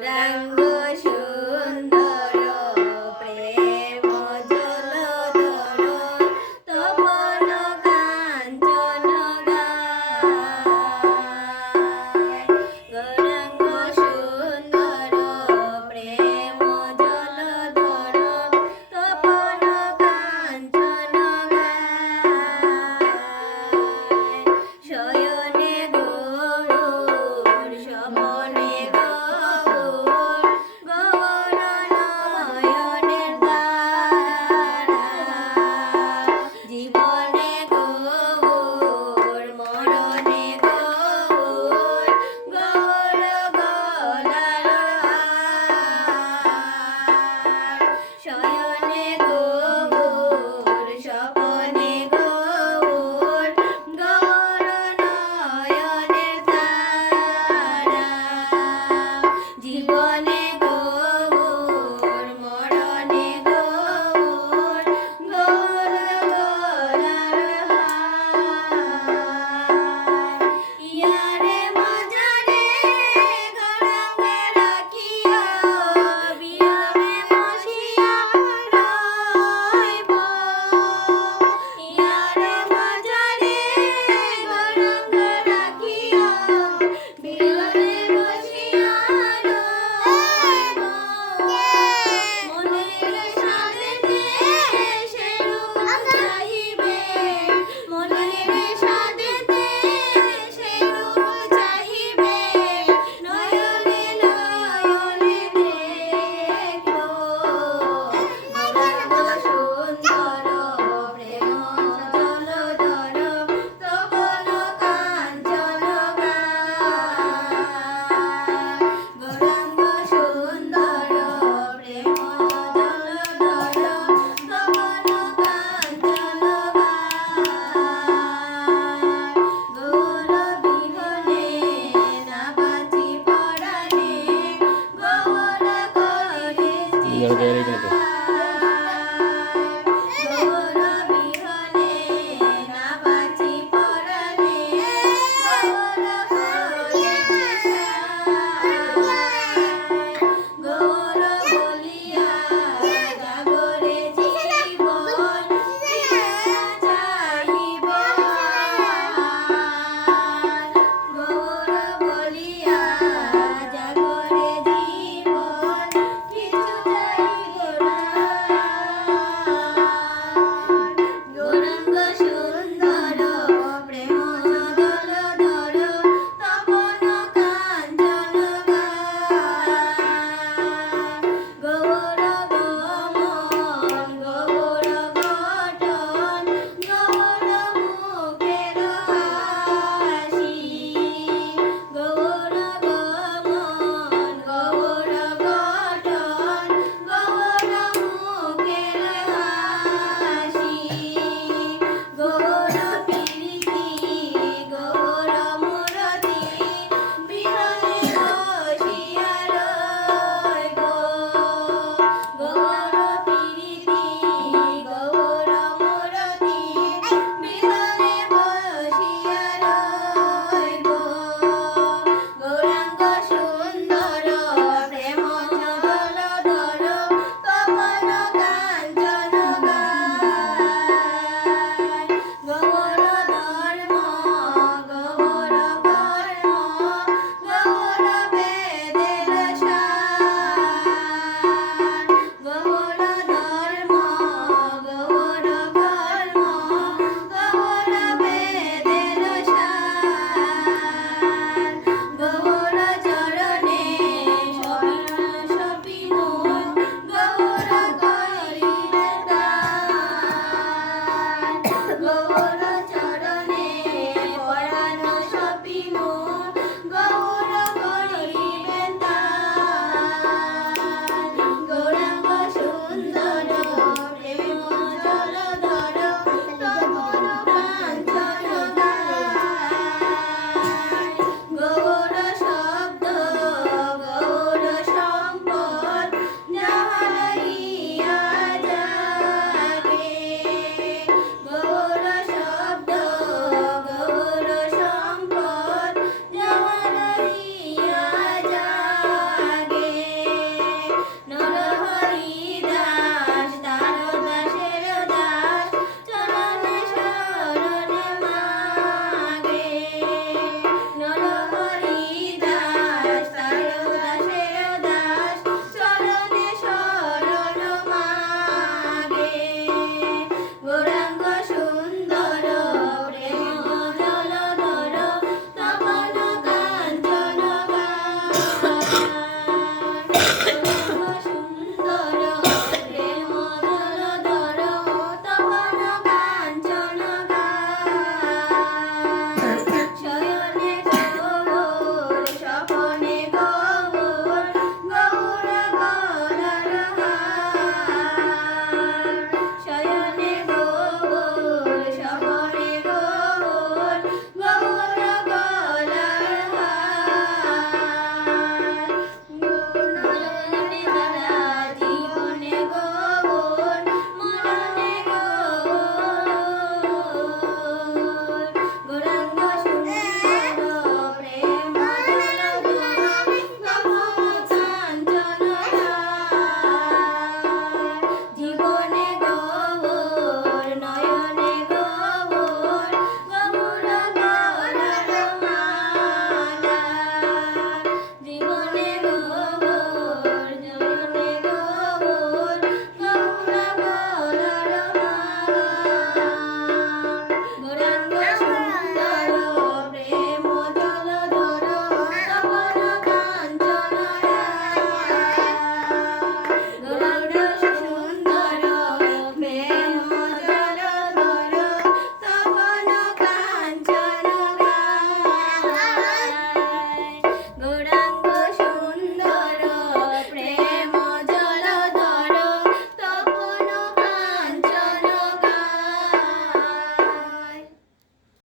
đang mưa sương đời കയറിയിട്ട്